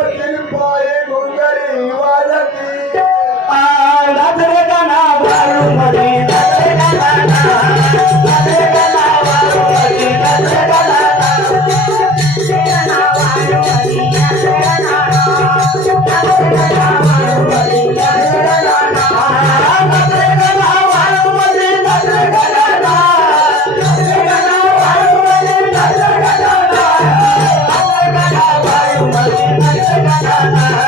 Yeah. la